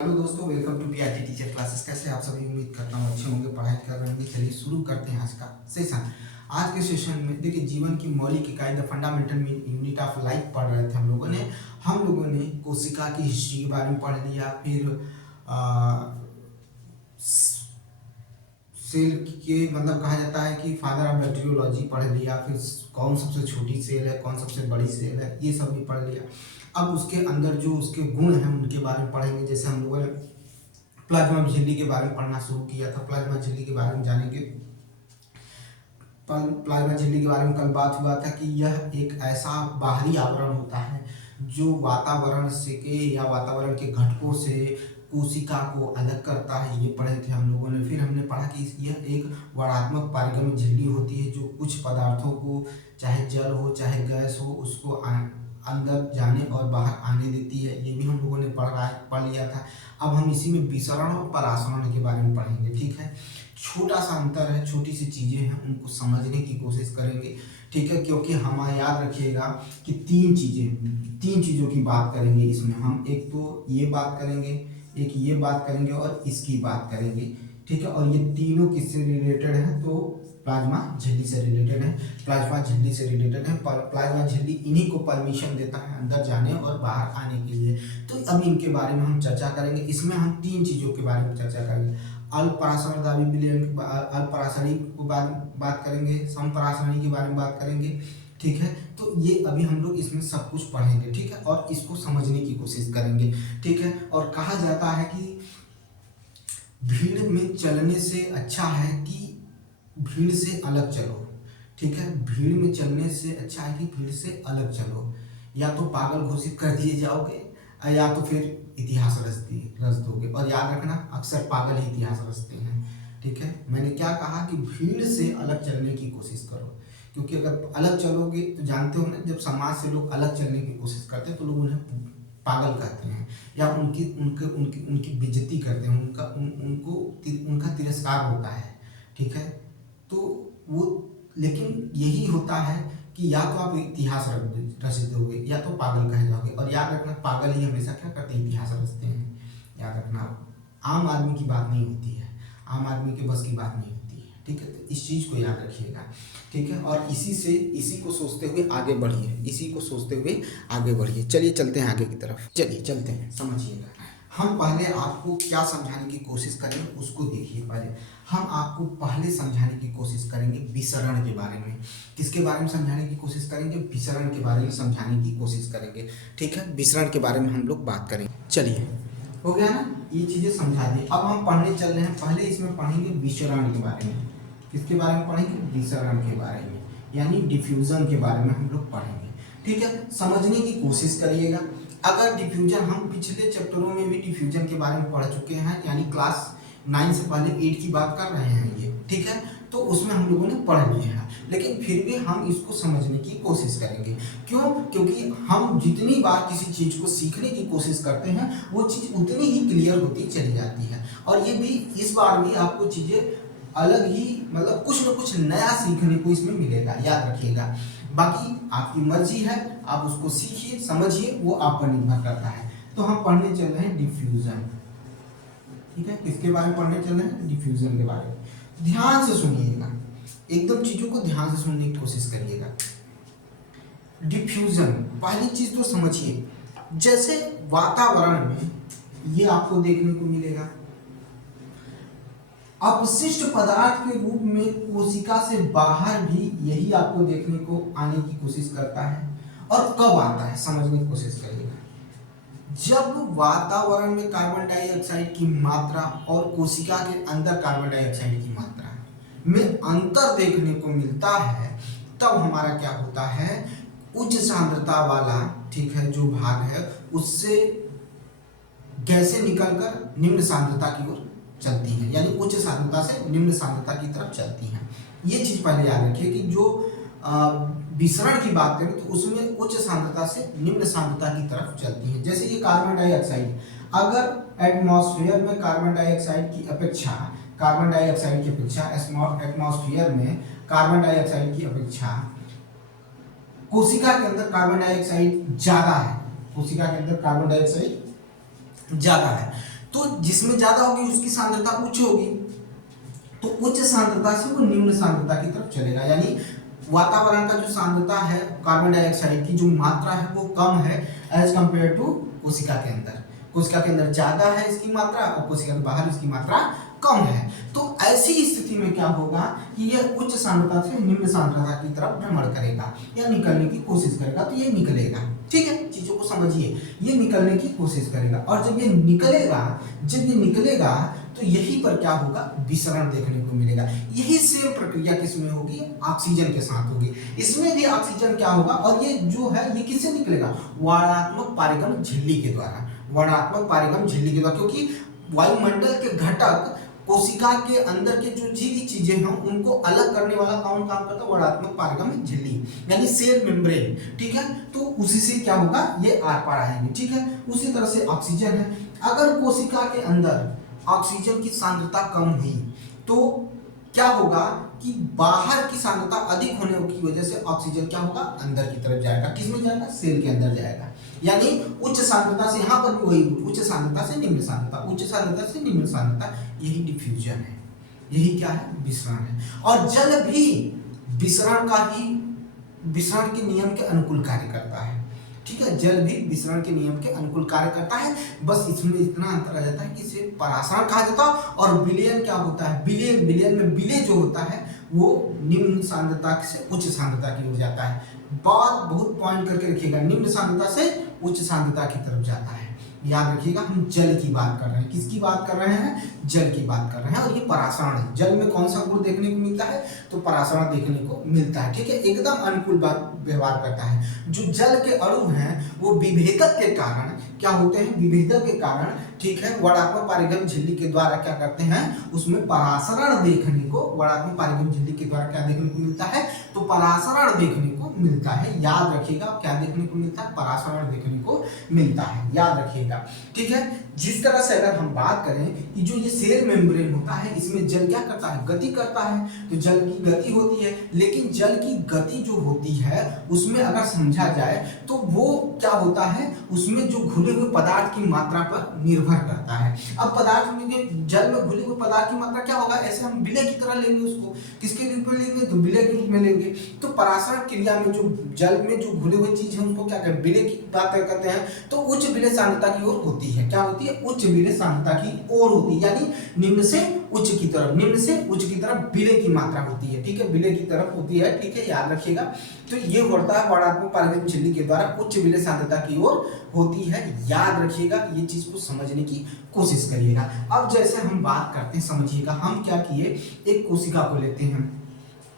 Hello दोस्तों, welcome to PRT teacher classes. कैसे आप सभी? उम्मीद करता हूँ अच्छे होंगे, पढ़ाई कर रहे होंगे। चलिए शुरू करते हैं आज का सेशन। आज के सेशन में देखिए, जीवन की मौलिक इकाई the fundamental unit of life पढ़ रहे थे हम लोगों ने कोशिका की हिस्ट्री के बारे में पढ़ लिया, फिर सेल के मतलब कहा जाता है कि फादर ऑफ बैक्टीरियोलॉजी पढ़ लिया, फिर कौन सबसे छोटी सेल है, कौन सबसे बड़ी सेल है, ये सब भी पढ़ लिया। अब उसके अंदर जो उसके गुण हैं उनके बारे में पढ़ेंगे। जैसे हम लोगों ने प्लाज्मा झिल्ली के बारे में पढ़ना शुरू किया था। प्लाज्मा झिल्ली के बारे में जानेंगे। प्लाज्मा झिल्ली के बारे में कल बात हुआ था कि यह एक ऐसा बाहरी आवरण होता है जो वातावरण से के या वातावरण के घटकों से कोशिका को अलग करता है। ये पढ़े थे हम लोगों ने। फिर हमने पढ़ा कि यह एक वर्णात्मक पारगम्य झिल्ली होती है जो कुछ पदार्थों को, चाहे जल हो चाहे गैस हो, उसको अंदर जाने और बाहर आने देती है। ये भी हम लोगों ने पढ़ लिया था। अब हम इसी में विसरण और परासरण के बारे में पढ़ेंगे। ठीक है, छोटा सा अंतर है, छोटी सी चीजें हैं, उनको समझने की कोशिश करेंगे। ठीक है, क्योंकि हमें याद रखिएगा कि तीन चीजों की बात करेंगे इसमें हम। एक तो ये बात करेंगे, एक ये बात करेंगे और इसकी बात करेंगे। ठीक है, और ये तीनों किससे रिलेटेड है? तो प्लाज्मा झिल्ली से रिलेटेड है। प्लाज्मा झिल्ली से रिलेटेड है। प्लाज्मा झिल्ली इन्हीं को परमिशन देता है अंदर जाने और बाहर आने के लिए। तो अब इनके बारे में हम चर्चा करेंगे। इसमें हम तीन चीजों के बारे में चर्चा करेंगे। अल्पराशरण दाबी विलयन, अल्पराशरी को बात करेंगे, समपराशरणी के बारे में बात करेंगे। ठीक है, तो ये अभी हम लोग इसमें सब कुछ पढ़ेंगे। ठीक है, और इसको समझने की कोशिश करेंगे। ठीक है, और कहा जाता है कि भीड़ में चलने से अच्छा है कि भीड़ से अलग चलो। ठीक है, भीड़ में चलने से अच्छा है कि भीड़ से अलग चलो। या तो पागल घोषित कर दिए जाओगे या तो फिर इतिहास रच दोगे। और याद रखना, अक्सर पागल ही इतिहास रचते हैं। ठीक है, मैंने क्या कहा कि भीड़ से अलग चलने की कोशिश करो, क्योंकि अगर अलग चलोगे तो जानते हो ना, जब समाज से लोग अलग चलने की कोशिश करते हैं तो लोग उन्हें पागल कहते हैं या उनकी उनके उनकी उनकी बेइज्जती करते हैं, उनका तिरस्कार होता है। ठीक है, तो वो, लेकिन यही होता है कि या तो आप इतिहास रच दोगे या तो पागल कहे जाओगे। और याद रखना, पागल ही हमेशा क्या करते हैं? इतिहास रचते हैं। याद रखना, आम आदमी की बात नहीं होती है, आम आदमी के बस की बात नहीं होती है। ठीक है, तो इस चीज को याद रखिएगा। ठीक है, और इसी को सोचते हुए आगे बढ़िए, इसी को सोचते हुए आगे बढ़िए। चलिए चलते हैं आगे की तरफ। चलिए चलते हैं, समझिएगा। हम पहले आपको क्या समझाने की कोशिश करेंगे उसको देखिए। पहले हम आपको समझाने की कोशिश करेंगे विसरण के बारे में। किसके बारे में समझाने की कोशिश करेंगे? विसरण के बारे में समझाने की कोशिश करेंगे। ठीक है, विसरण के बारे में हम लोग बात करेंगे। चलिए, हो गया ना, ये चीजें समझा दी। अब हम पढ़ने चल रहे हैं। पहले इसमें पढ़ेंगे विसरण के बारे में। किसके बारे में पढ़ेंगे? विसरण के बारे में, यानी डिफ्यूजन के बारे में हम लोग पढ़ेंगे। ठीक है, समझने की कोशिश करिएगा। अगर डिफ्यूजन, हम पिछले चैप्टरों में भी डिफ्यूजन के बारे में पढ़ चुके हैं, यानी क्लास 9 से पहले 8 की बात कर रहे हैं ये। ठीक है, तो उसमें हम लोगों ने पढ़ लिए हैं, लेकिन फिर भी हम इसको समझने की कोशिश करेंगे। क्यों? क्योंकि हम जितनी बार किसी चीज को सीखने की कोशिश करते हैं वो चीज उतनी ही क्लियर होती चली जाती है। और ये भी, इस बार भी आपको चीजें अलग ही, मतलब कुछ न कुछ नया सीखने को इसमें मिलेगा। याद रखिएगा, बाकी आपकी मर्जी है, आप उसको सीखिए समझिए, वो आप पर निर्भर करता है। तो हम पढ़ने चल रहे हैं डिफ्यूजन। ठीक है, किसके बारे में पढ़ने चल रहे हैं? डिफ्यूजन के बारे में। ध्यान से सुनिएगा, एकदम चीजों को ध्यान से सुनने की कोशिश करिएगा। डिफ्यूजन, पहली चीज तो समझिए, जैसे वातावरण में ये आपको देखने को मिलेगा, अपशिष्ट पदार्थ के रूप में कोशिका से बाहर भी यही आपको देखने को आने की कोशिश करता है। और कब आता है समझने की कोशिश करिएगा, जब वातावरण में कार्बन डाइऑक्साइड की मात्रा और कोशिका के अंदर कार्बन डाइऑक्साइड की मात्रा में अंतर देखने को मिलता है, तब हमारा क्या होता है? उच्च सांद्रता वाला, ठीक है, जो भाग है उससे गैसें निकलकर निम्न सांद्रता की ओर चलती हैं, यानी उच्च सांद्रता से निम्न सांद्रता की तरफ चलती हैं। ये चीज पहले याद रखिए कि जो विसरण की बात करें तो उसमें उच्च सांद्रता से निम्न सांद्रता की तरफ चलती है। जैसे ये कार्बन डाइऑक्साइड, अगर एटमॉस्फेयर में कार्बन डाइऑक्साइड की अपेक्षा एटमॉस्फेयर में कार्बन डाइऑक्साइड की अपेक्षा कोशिका के अंदर कार्बन डाइऑक्साइड ज्यादा है, कोशिका के अंदर कार्बन डाइऑक्साइड ज्यादा है, तो जिसमें ज्यादा होगी उसकी सांद्रता उच्च होगी, तो उच्च सांद्रता से वो निम्न सांद्रता की तरफ चलेगा। यानी वातावरण का जो सांद्रता है कार्बन डाइऑक्साइड की जो मात्रा है वो कम है एज कंपेयर टू कोशिका के अंदर। कोशिका के अंदर ज्यादा है इसकी मात्रा और कोशिका के बाहर इसकी मात्रा कम है। तो ऐसी स्थिति में क्या होगा कि यह उच्च सांद्रता से निम्न सांद्रता की तरफ भ्रमण करेगा या निकलने की कोशिश करेगा। तो ये निकलेगा, ठीक है, चीजों को समझिए, ये निकलने की कोशिश करेगा और जब ये निकलेगा तो यहीं पर क्या होगा, विसरण देखने को मिलेगा। यही सेम प्रक्रिया किसमें होगी, ऑक्सीजन के साथ होगी। इसमें भी ऑक्सीजन क्या होगा, और ये जो है ये किससे निकलेगा, वर्णात्मक पारेगम झिल्ली के द्वारा, वर्णात्मक पारेगम झिल्ली के द्वारा, क्योंकि वायुमंडल के घटक कोशिका के अंदर के जो जीवी चीजें हैं उनको अलग करने वाला कौन काम करता है, वर्णात्मक पारेगम झिल्ली यानी सेल मेम्ब्रेन, ठीक है। तो उसी से क्या होगा, ये आर पार आएंगे, ठीक है। उसी तरह से ऑक्सीजन है, अगर कोशिका के अंदर ऑक्सीजन की सांद्रता कम हुई तो क्या होगा कि बाहर की सांद्रता अधिक होने की वजह से ऑक्सीजन क्या होगा, अंदर की तरफ जाएगा। किसमें जाएगा, सेल के अंदर जाएगा। यानी उच्च सांद्रता से, यहाँ पर भी वही उच्च सांद्रता से निम्न सांद्रता, उच्च सांद्रता से निम्न सांद्रता, यही डिफ्यूजन है, यही क्या है, विसरण है। और जल भी विसरण के नियम के अनुकूल कार्य करता है, ठीक है। जल भी विसरण के नियम के अनुकूल कार्य करता है, बस इसमें इतना अंतर आ जाता है कि इसे परासरण कहा जाता है और विलयन क्या होता है, विलयन में विलय जो होता है वो निम्न सांद्रता से उच्च सांद्रता की ओर जाता है। बात बहुत पॉइंट करके रखिएगा, निम्न सांद्रता से उच्च सांद्रता की तरफ जाता है। याद रखिएगा, हम जल की बात कर रहे हैं, किसकी बात कर रहे हैं, जल की बात कर रहे हैं। और ये परासरण है, जल में कौन सा गुण देखने को मिलता है, तो परासरण देखने को मिलता है, ठीक है। एकदम अनुकूल व्यवहार करता है। जो जल के अणु हैं वो विभेदक के कारण क्या होते हैं, विभेदक के कारण, ठीक है, वर्णात्मक पारेगम झिल्ली के द्वारा क्या करते हैं, उसमें परासरण देखने को, वर्णात्मक पारेगम झिल्ली के द्वारा क्या देखने को मिलता है, तो परासरण देखने को मिलता है। याद रखिएगा, क्या देखने को मिलता है, परासरण देखने को मिलता है, याद रखिएगा, ठीक है। जिस तरह से अगर हम बात करें कि जो ये सेल मेम्ब्रेन होता है, इसमें जल क्या करता है, गति करता है, तो जल की गति होती है। लेकिन जल की गति जो होती है उसमें अगर समझा जाए तो वो क्या होता है, उसमें जो घुले हुए पदार्थ की मात्रा पर निर्भर करता है। अब पदार्थ में, जल में घुले हुए पदार्थ की मात्रा क्या होगा, ऐसे हम विलय की तरह लेंगे उसको, किसके रूप में लेंगे, तो विलय के रूप में लेंगे। तो परासरण क्रिया में जो जल में जो घुले हुए चीज है उनको क्या कहते हैं, विलय की बात करते हैं, तो उच्च विलय सांद्रता की ओर होती है। क्या होती है, उच्च विलय सांद्रता की ओर होती है, यानी निम्न से उच्च की तरफ, निम्न से उच्च की तरफ विलय की मात्रा होती है, ठीक है, विलय की तरफ होती है, ठीक है, याद रखिएगा। तो ये होता है वर्णात्मक पारेगम झिल्ली के द्वारा उच्च विलय सांद्रता की ओर होती है, याद रखिएगा। ये चीज को समझने की कोशिश करिएगा। अब जैसे हम बात करते हैं, समझिएगा, हम क्या किए, एक कोशिका को लेते हैं,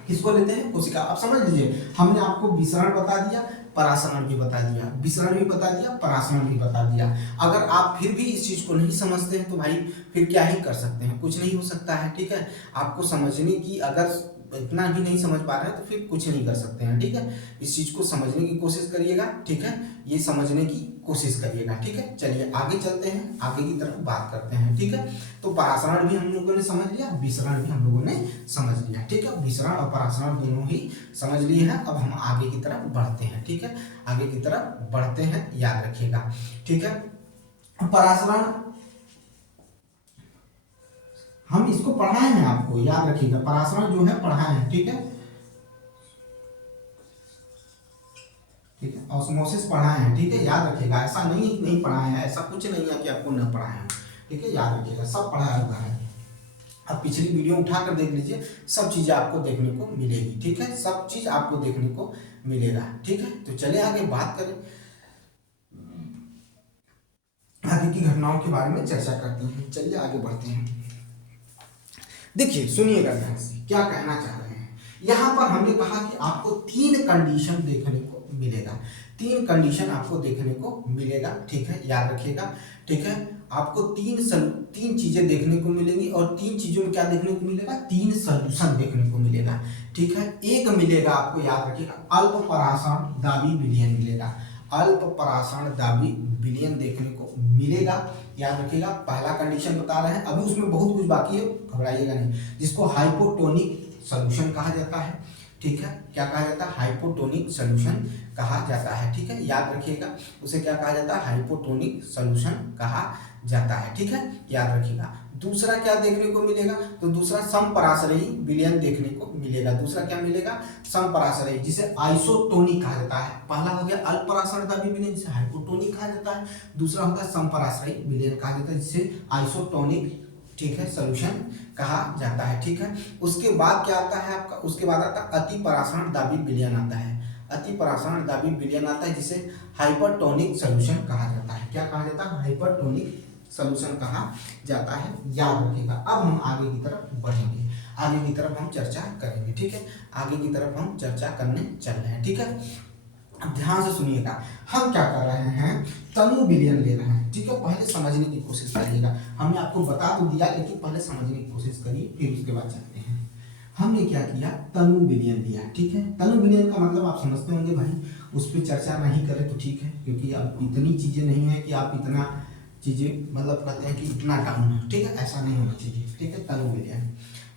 किसको लेते हैं, कोशिका। अब समझ लीजिए, हमने आपको विसरण बता दिया, परासरण भी बता दिया, विसरण भी बता दिया, परासरण भी बता दिया। अगर आप फिर भी इस चीज को नहीं समझते हैं तो भाई फिर क्या ही कर सकते हैं, कुछ नहीं हो सकता है, ठीक है। आपको समझने की, अगर इतना भी नहीं समझ पा रहे हैं तो फिर कुछ नहीं कर सकते हैं, ठीक है। इस चीज को समझने की कोशिश करिएगा, ठीक है, ये समझने की कोशिश करिएगा, ठीक है। चलिए आगे चलते हैं, आगे की तरफ बात करते हैं, ठीक है। तो परासरण भी हम लोगों ने समझ लिया, विसरण भी हम लोगों ने समझ लिया, ठीक है। विसरण और परासरण दोनों ही समझ लिए हैं। अब हम आगे की तरफ बढ़ते हैं, ठीक है, आगे की तरफ बढ़ते हैं, याद रखिएगा, ठीक है। परासरण हम इसको पढ़ाए हैं आपको, याद रखिएगा, परासरण जो है पढ़ाए हैं, ठीक है, ठीक है। ऑस्मोसिस पढ़ाए हैं, ठीक है, याद रखिएगा। ऐसा नहीं कि नहीं पढ़ाए हैं, ऐसा कुछ नहीं है कि आपको न पढ़ाए हैं, ठीक है, याद रखिएगा, सब पढ़ाया हुआ है। अब पिछली वीडियो उठा कर देख लीजिए, सब चीजें आपको देखने को मिलेगी, ठीक है, सब चीज आपको देखने को मिलेगा, ठीक है। तो चलिए आगे बात करें, आगे की घटनाओं के बारे में चर्चा करते हैं। चलिए आगे बढ़ते हैं। देखिए सुनिएगा ध्यान से, क्या कहना चाह रहे हैं। यहाँ पर हमने कहा कि आपको 3 कंडीशन देखने को मिलेगा, 3 कंडीशन आपको देखने को मिलेगा, ठीक है, याद रखिएगा, ठीक है। आपको तीन चीजें देखने को मिलेंगी और 3 चीजों में क्या देखने को मिलेगा, 3 सॉल्यूशन देखने को मिलेगा, ठीक है। एक मिलेगा आपको, याद रखिएगा, अल्प परासरण दाबी विलयन मिलेगा, अल्प परासरण दाबी विलयन देखने को मिलेगा, याद रखिएगा। पहला कंडीशन बता रहे हैं, अभी उसमें बहुत कुछ बाकी है, घबराइएगा नहीं, जिसको हाइपोटोनिक सॉल्यूशन कहा जाता है, ठीक है। क्या कहा जाता है, हाइपोटोनिक सॉल्यूशन कहा जाता है, ठीक है, याद रखिएगा, उसे क्या कहा जाता है, हाइपोटोनिक सॉल्यूशन कहा जाता है। ठीक है, याद रखिएगा। दूसरा क्या देखने को मिलेगा, तो दूसरा समपराशरयी विलयन देखने को मिलेगा। दूसरा क्या मिलेगा, समपराशरयी, जिसे आइसोटोनिक कहा जाता है। पहला हो गया अल्पराशरदाबी विलयन, जिसे हाइपोटोनिक कहा जाता है। दूसरा होता है समपराशरयी विलयन कहा जाता है, जिसे आइसोटोनिक, ठीक है, सोल्यूशन कहा जाता है। ठीक है, उसके बाद क्या आता है आपका, उसके बाद आता है अति पराशरण दाबी विलयन आता है। अति पराशरण दाबी विलयन आता है, जिसे हाइपरटोनिक सोल्यूशन कहा जाता है। क्या कहा जाता है, हाइपरटोनिक सोल्यूशन कहा जाता है, याद रखिएगा। अब हम आगे की तरफ बढ़ेंगे, आगे की तरफ हम चर्चा करेंगे। ठीक है, आगे की तरफ हम चर्चा करने चल रहे हैं। ठीक है, अब ध्यान से सुनिएगा, हम क्या कर रहे हैं, तनु विलयन ले रहे हैं। ठीक है, पहले समझने की कोशिश करिएगा। हमने आपको बता तो दिया, लेकिन पहले समझने की कोशिश करिए, फिर उसके बाद चलते हैं। हमने क्या किया, तनु विलयन लिया। ठीक है, तनु विलयन का मतलब आप समझते होंगे भाई, उस पर चर्चा नहीं करें तो ठीक है, क्योंकि अब इतनी चीजें नहीं है कि आप इतना चीजें मतलब कहते हैं कि इतना डाउन है। ठीक है, ऐसा नहीं होना चाहिए। ठीक है, तनु विलयन।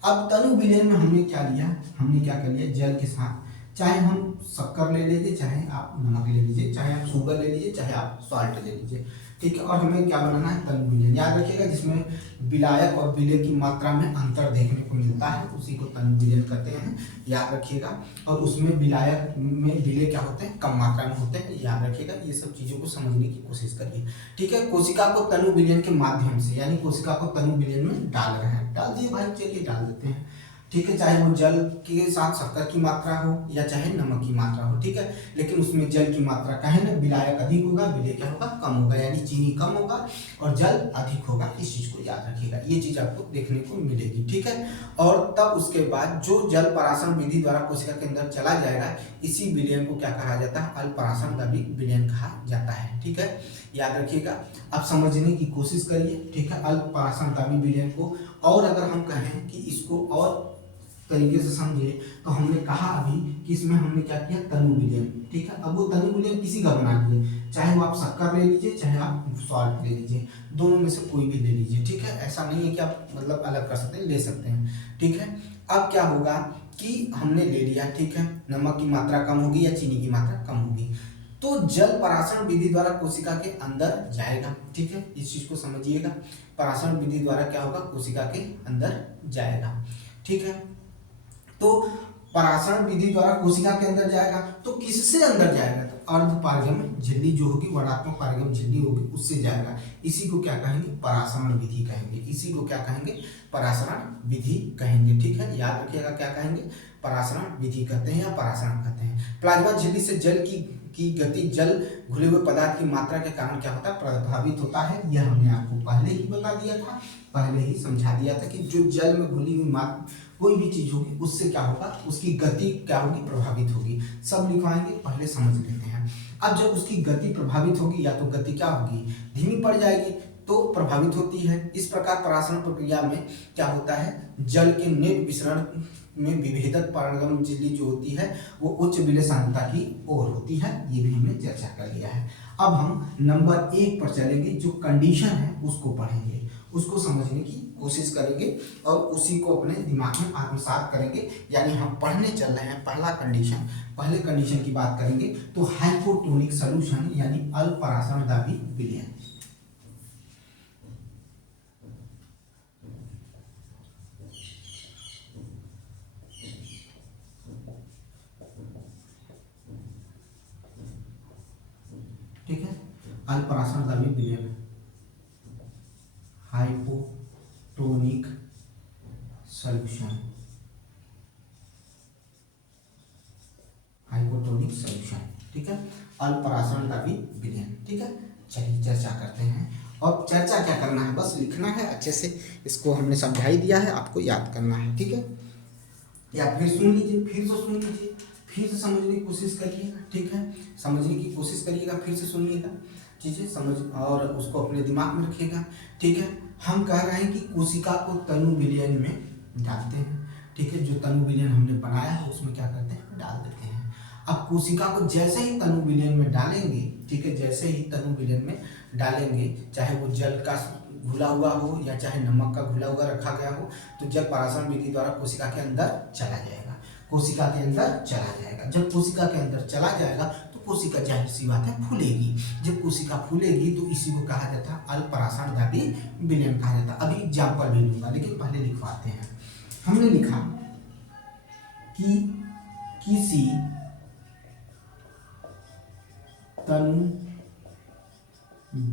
अब तनु विलयन में हमने क्या लिया, हमने क्या कर लिया, जल के साथ, चाहे हम शक्कर ले लीजिए, चाहे आप नमक ले लीजिए, चाहे आप शुगर ले लीजिए, चाहे आप सॉल्ट ले लीजिए। ठीक है, और हमें क्या बनाना है, तनु विलयन। याद रखिएगा, जिसमें विलायक और विलय की मात्रा में अंतर देखने को मिलता है, उसी को तनु विलयन कहते हैं, याद रखिएगा। और उसमें विलायक में विलय क्या होते हैं, कम मात्रा में होते हैं, याद रखिएगा। ये सब चीजों को समझने की कोशिश करिए। ठीक है, कोशिका को तनु विलयन के माध्यम से, यानी कोशिका को तनु विलयन में डाल रहे हैं, डाल दिए भाई, चलिए डाल देते हैं। ठीक है, चाहे वो जल के साथ शक्कर की मात्रा हो या चाहे नमक की मात्रा हो। ठीक है, लेकिन उसमें जल की मात्रा का है ना, विलायक अधिक होगा, विलय क्या होगा, कम होगा, यानी चीनी कम होगा और जल अधिक होगा। इस चीज को याद रखिएगा, ये चीज आपको देखने को मिलेगी। ठीक है, और तब उसके बाद जो जल पराशरण विधि द्वारा कोशिका के अंदर चला जाएगा, इसी विलयन को क्या कहा जाता है, अल्पराशरण दाबी विलयन कहा जाता है। ठीक है, याद रखिएगा। अब समझने की कोशिश करिए। ठीक है, अल्पराशरण दाबी विलयन को, और अगर हम कहें कि इसको और तरीके से समझे, तो हमने कहा अभी कि इसमें हमने क्या किया, तनु विलयन। ठीक है, अब वो तनु विलयन किसी का बना लिए, चाहे वो आप शक्कर ले लीजिए, चाहे आप सॉल्ट ले लीजिए, दोनों में से कोई भी ले लीजिए। ठीक है, ऐसा नहीं है कि आप मतलब अलग कर सकते हैं, ले सकते हैं। ठीक है, अब क्या होगा कि हमने ले लिया, ठीक है, नमक की मात्रा कम होगी या चीनी की मात्रा कम होगी, तो जल पराशरण विधि द्वारा कोशिका के अंदर जाएगा। ठीक है, इस चीज को समझिएगा, पराशरण विधि द्वारा क्या होगा, कोशिका के अंदर जाएगा। ठीक है, तो पराशरण विधि द्वारा कोशिका के अंदर जाएगा, तो किससे अंदर जाएगा, तो अर्धपारगम झिल्ली जो होगी, वर्णात्मक पारगम झिल्ली होगी, उससे जाएगा। इसी को क्या कहेंगे, पराशरण विधि कहेंगे। इसी को क्या कहेंगे, पराशरण विधि कहेंगे। ठीक है, याद रखिएगा, क्या कहेंगे, पराशरण विधि कहते हैं या पराशरण कहते हैं। प्लाज्मा झिल्ली से जल की गति जल घुले हुए पदार्थ की मात्रा के कारण क्या होता है, प्रभावित होता है। यह हमने आपको पहले ही बता दिया था, पहले ही समझा दिया था कि जो जल में घुली हुई मात्रा कोई भी चीज होगी, उससे क्या होगा, उसकी गति क्या होगी, प्रभावित होगी। सब लिखवाएंगे, पहले समझ लेते हैं। अब जब उसकी गति प्रभावित होगी, या तो गति क्या होगी, धीमी पड़ जाएगी, तो प्रभावित होती है। इस प्रकार पराशरण प्रक्रिया में क्या होता है, जल के नेट विसरण में विभेदक पारगम झिल्ली जो होती है, वो उच्च विलय सांद्रता की ओर होती है। ये भी हमने चर्चा कर लिया है। अब हम नंबर 1 पर चलेंगे, जो कंडीशन है उसको पढ़ेंगे, उसको समझने की कोशिश करेंगे और उसी को अपने दिमाग में आत्मसात करेंगे। यानी हम पढ़ने चल रहे हैं पहला कंडीशन, पहले कंडीशन की बात करेंगे तो हाइपोटोनिक सॉल्यूशन यानी अल्पराशरण दाबी विलयन। ठीक है, अल्पराशरण दाबी विलयन, हाइपोटोनिक सॉल्यूशन, हाइपोटोनिक सॉल्यूशन। ठीक है, अल्पराशरण दाबी विलयन। ठीक है, चलिए चर्चा करते हैं। और चर्चा क्या करना है, बस लिखना है अच्छे से, इसको हमने समझा ही दिया है, आपको याद करना है। ठीक है, या फिर सुन लीजिए, फिर से सुन लीजिए, फिर से समझने की कोशिश करिएगा। ठीक है, समझने की कोशिश करिएगा, फिर से सुनिएगा चीजें समझ, और उसको अपने दिमाग में रखिएगा। ठीक है, हम कह रहे हैं कि कोशिका को तनु विलयन में डालते हैं। ठीक है, जो तनु विलयन हमने बनाया है उसमें क्या करते हैं, डाल देते हैं। अब कोशिका को जैसे ही तनु विलयन में डालेंगे, ठीक है, जैसे ही तनु विलयन में डालेंगे, चाहे वो जल का घुला हुआ हो या चाहे नमक का घुला हुआ रखा गया हो, तो जल पराशरण विधि द्वारा कोशिका के अंदर चला जाएगा, कोशिका के अंदर चला जाएगा। जब कोशिका के अंदर चला जाएगा तो कोशिका जाहिर सी बात है फूलेगी। जब कोशिका फूलेगी तो इसी को कहा जाता है अल्पराशनदाबी विलयन कहा जाता है। अभी एग्जाम्पल भी लूंगा लेकिन पहले लिखवाते हैं। हमने लिखा कि किसी तनु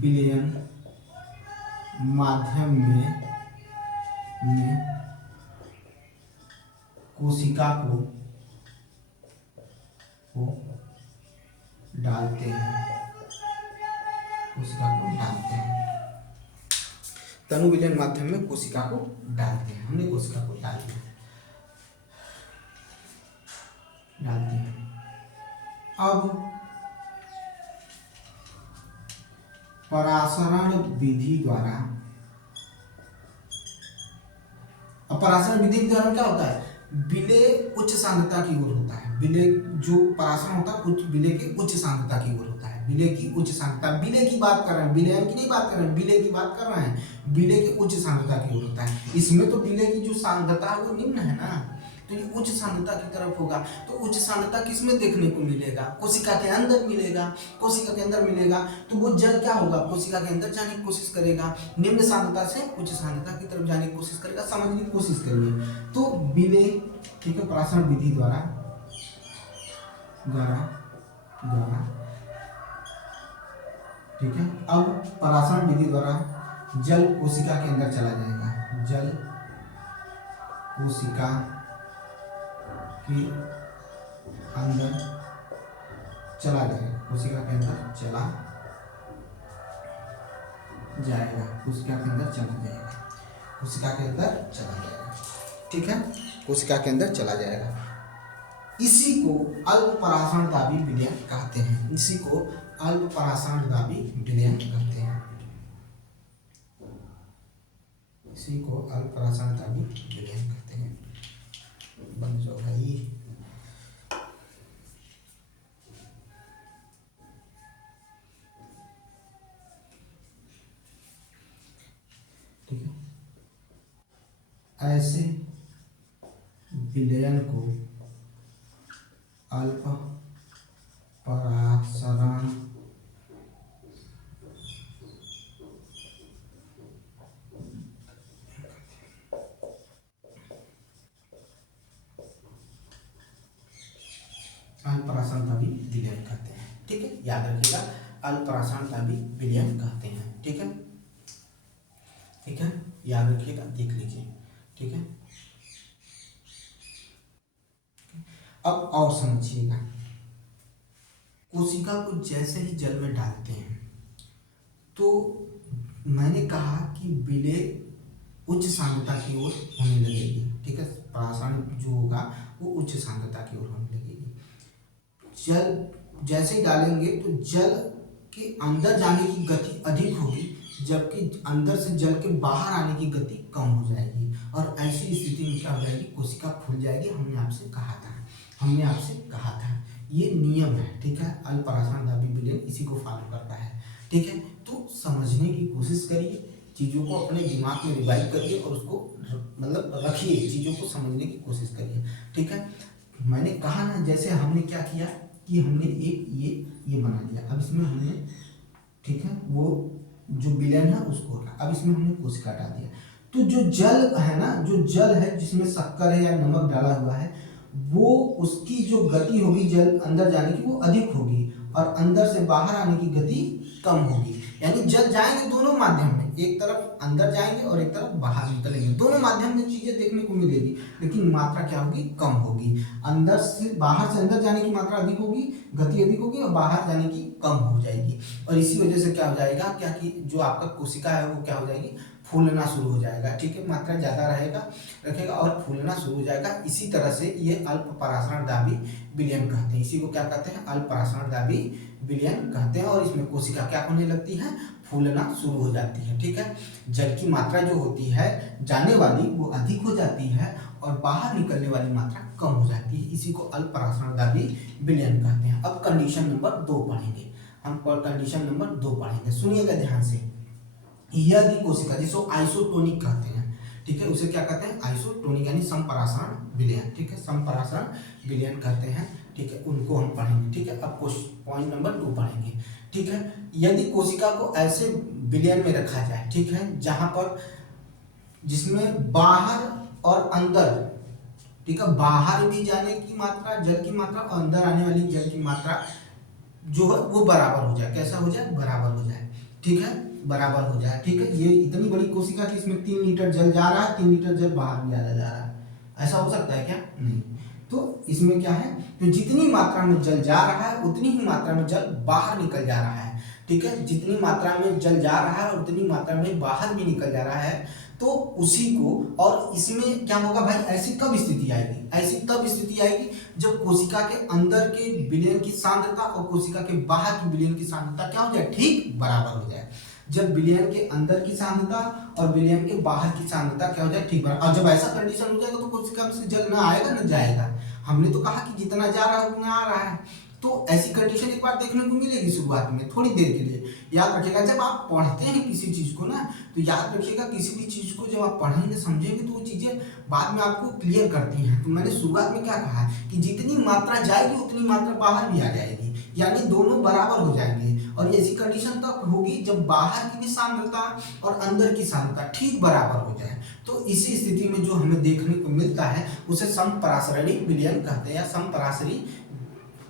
विलयन माध्यम में कोशिका को डालते हैं, तनु विलयन माध्यम में कोशिका को डालते हैं। हमने कोशिका को डालते हैं। अब परासरण विधि द्वारा, परासरण विधि के द्वारा क्या होता है, विलेय उच्च सांद्रता की ओर होता है। विलेय जो परासरण होता है विलेय के उच्च सांद्रता की ओर होता है। विलेय की उच्च सांद्रता, विलेय की बात कर रहे हैं, विलयन की नहीं बात कर रहे हैं, विलेय की बात कर रहे हैं। विलेय के उच्च सांद्रता की ओर होता है। इसमें तो विलेय की जो सांद्रता है वो निम्न है ना, तो ये उच्च सांद्रता की तरफ होगा। तो उच्च सांद्रता किसमें देखने को मिलेगा, कोशिका के अंदर मिलेगा। कोशिका के अंदर मिलेगा तो वो जल क्या होगा, कोशिका के अंदर जाने की कोशिश करेगा, निम्न सांद्रता से उच्च सांद्रता की तरफ जाने की कोशिश करेगा। समझने की कोशिश करिए। तो विलेय, ठीक है, परासरण विधि द्वारा ठीक है। अब परासरण विधि द्वारा जल कोशिका के अंदर चला जाएगा, जल कोशिका के अंदर चला जाएगा, कोशिका के अंदर चला जाएगा, कोशिका के अंदर चला जाएगा, कोशिका के अंदर चला जाएगा, ठीक है, कोशिका के अंदर चला जाएगा। इसी को अल्पपराशनदाबी विलयन कहते हैं। इसी को अल्पपराशनदाबी विलयन कहते हैं। इसी को अल्पपराशनदाबी विलयन कहते हैं। बन जाओ भाई। ठीक है, ऐसे विलयन को अल्प परासरण अल्पपराशनदाबी विलयन कहते हैं। ठीक है, याद रखिएगा, अल्पपराशनदाबी विलयन कहते हैं। ठीक है, ठीक है, याद रखिएगा, देख लीजिए। ठीक है, अब और समझिएगा, कोशिका को जैसे ही जल में डालते हैं तो मैंने कहा कि विलेय उच्च सांद्रता की ओर होने लगेगी। ठीक है, परासरण जो होगा वो उच्च सांद्रता की ओर होने लगेगी। जल जैसे ही डालेंगे तो जल के अंदर जाने की गति अधिक होगी, जबकि अंदर से जल के बाहर आने की गति कम हो जाएगी। और ऐसी स्थिति में क्या हो जाएगी, कोशिका फूल जाएगी। हमने आपसे कहा था ये नियम है। ठीक है, अल्पपराशनदाबी विलयन इसी को फॉलो करता है। ठीक है, तो समझने की कोशिश करिए, चीज़ों को अपने दिमाग में रिवाइव करिए और उसको मतलब रखिए, चीज़ों को समझने की कोशिश करिए। ठीक है, मैंने कहा ना, जैसे हमने क्या किया कि हमने एक ये बना दिया। अब इसमें हमने, ठीक है, वो जो विलयन है उसको रखा। अब इसमें हमने कोशिका डाल दिया। तो जो जल है ना, जो जल है जिसमें शक्कर है या नमक डाला हुआ है, वो उसकी जो गति होगी जल अंदर जाने की वो अधिक होगी और अंदर से बाहर आने की गति कम होगी। यानी जल जाएंगे दोनों माध्यम में, एक तरफ अंदर जाएंगे और एक तरफ बाहर निकलेंगे। दोनों माध्यम में चीजें देखने को मिलेगी, लेकिन मात्रा क्या होगी, कम होगी। अंदर से बाहर से अंदर जाने की मात्रा अधिक होगी, गति अधिक होगी, और बाहर जाने की कम हो जाएगी। और इसी वजह से क्या हो जाएगा, क्या कि जो आपका कोशिका है वो क्या हो जाएगी, फूलना शुरू हो जाएगा। ठीक है, मात्रा ज़्यादा रखेगा और फूलना शुरू हो जाएगा। इसी तरह से ये अल्पपराशनदाबी विलयन कहते हैं। इसी को क्या कहते हैं, अल्पपराशनदाबी विलयन कहते हैं। और इसमें कोशिका क्या होने लगती है, फूलना शुरू हो जाती है। ठीक है, जल की मात्रा जो होती है जाने वाली वो अधिक हो जाती है और बाहर निकलने वाली मात्रा कम हो जाती है। इसी को अल्पपराशनदाबी विलयन कहते हैं। अब कंडीशन नंबर 2 पढ़ेंगे हम, कंडीशन नंबर 2 पढ़ेंगे, सुनिएगा ध्यान से। यदि कोशिका, जिसको आइसोटोनिक कहते हैं, ठीक है, उसे क्या कहते हैं, आइसोटोनिक यानी समपराशरण विलयन। ठीक है, समपराशरण विलयन कहते हैं। ठीक है, उनको हम पढ़ेंगे। ठीक है, अब पॉइंट नंबर 2 पढ़ेंगे। ठीक है, यदि कोशिका को ऐसे विलयन में रखा जाए, ठीक है, जहां पर जिसमें बाहर और अंदर, ठीक है, बाहर भी जाने की मात्रा जल की मात्रा और अंदर आने वाली जल की मात्रा जो है वो बराबर हो जाए। कैसा हो जाए? बराबर हो जाए। ठीक है, बराबर हो जाए। ठीक है, ये इतनी बड़ी कोशिका कि इसमें 3 लीटर जल जा रहा है, 3 लीटर जल बाहर भी जा रहा है। ऐसा हो सकता है क्या? नहीं। तो इसमें क्या है, तो जितनी मात्रा में जल जा रहा है उतनी ही मात्रा में जल बाहर निकल जा रहा है। ठीक है, जितनी मात्रा में जल जा रहा है उतनी मात्रा में बाहर भी निकल जा रहा है। तो उसी को, और इसमें क्या होगा भाई, ऐसी कब स्थिति आएगी? ऐसी तब स्थिति आएगी जब कोशिका के अंदर के विलयन की सांद्रता और कोशिका के बाहर की विलयन की सांद्रता क्या हो जाए? ठीक बराबर हो जाए। जब विलयन के अंदर की सांद्रता और विलयन के बाहर की सांद्रता क्या हो जाए? ठीक बराबर। और जब ऐसा कंडीशन हो जाएगा तो कोशिका में से जल ना आएगा ना जाएगा। हमने तो कहा कि जितना जा रहा है उतना आ रहा है। तो ऐसी कंडीशन एक बार देखने को मिलेगी शुरुआत में, थोड़ी देर के लिए। याद रखिएगा, जब आप पढ़ते हैं किसी चीज को ना, तो याद रखिएगा किसी भी चीज को जब आप पढ़ेंगे समझेंगे तो वो चीजें बाद में आपको क्लियर करती हैं। तो मैंने शुरुआत में क्या कहा कि जितनी मात्रा जाएगी उतनी मात्रा बाहर भी आ जाएगी, यानी दोनों बराबर हो जाएंगे। और ऐसी कंडीशन तब होगी जब बाहर की भी सांद्रता और अंदर की सांद्रता ठीक बराबर हो जाए। तो इसी स्थिति में जो हमें देखने को मिलता है उसे समपराशरी विलयन कहते हैं, या